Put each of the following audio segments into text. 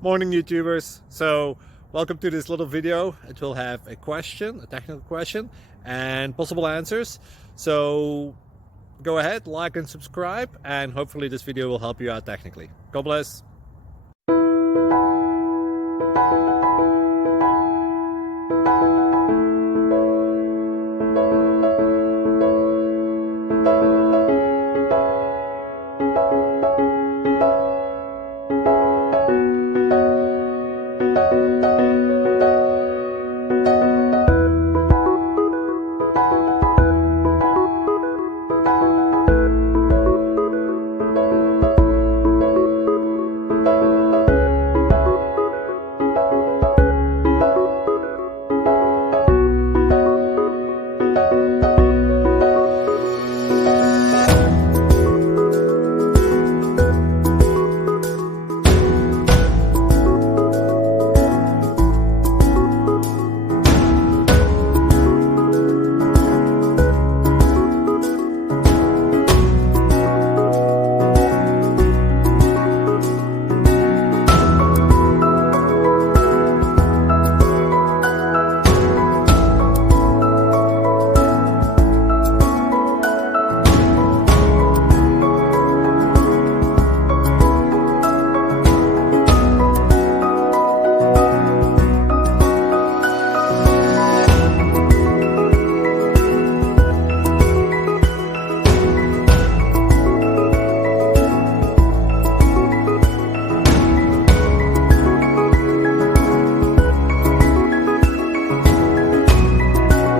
Morning YouTubers. So welcome to this little video. It will have a question, a technical question, and possible answers. So go ahead, like and subscribe, and hopefully this video will help you out technically. God bless.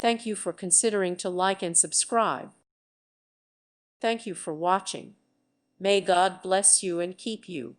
Thank you for considering to like and subscribe. Thank you for watching. May God bless you and keep you.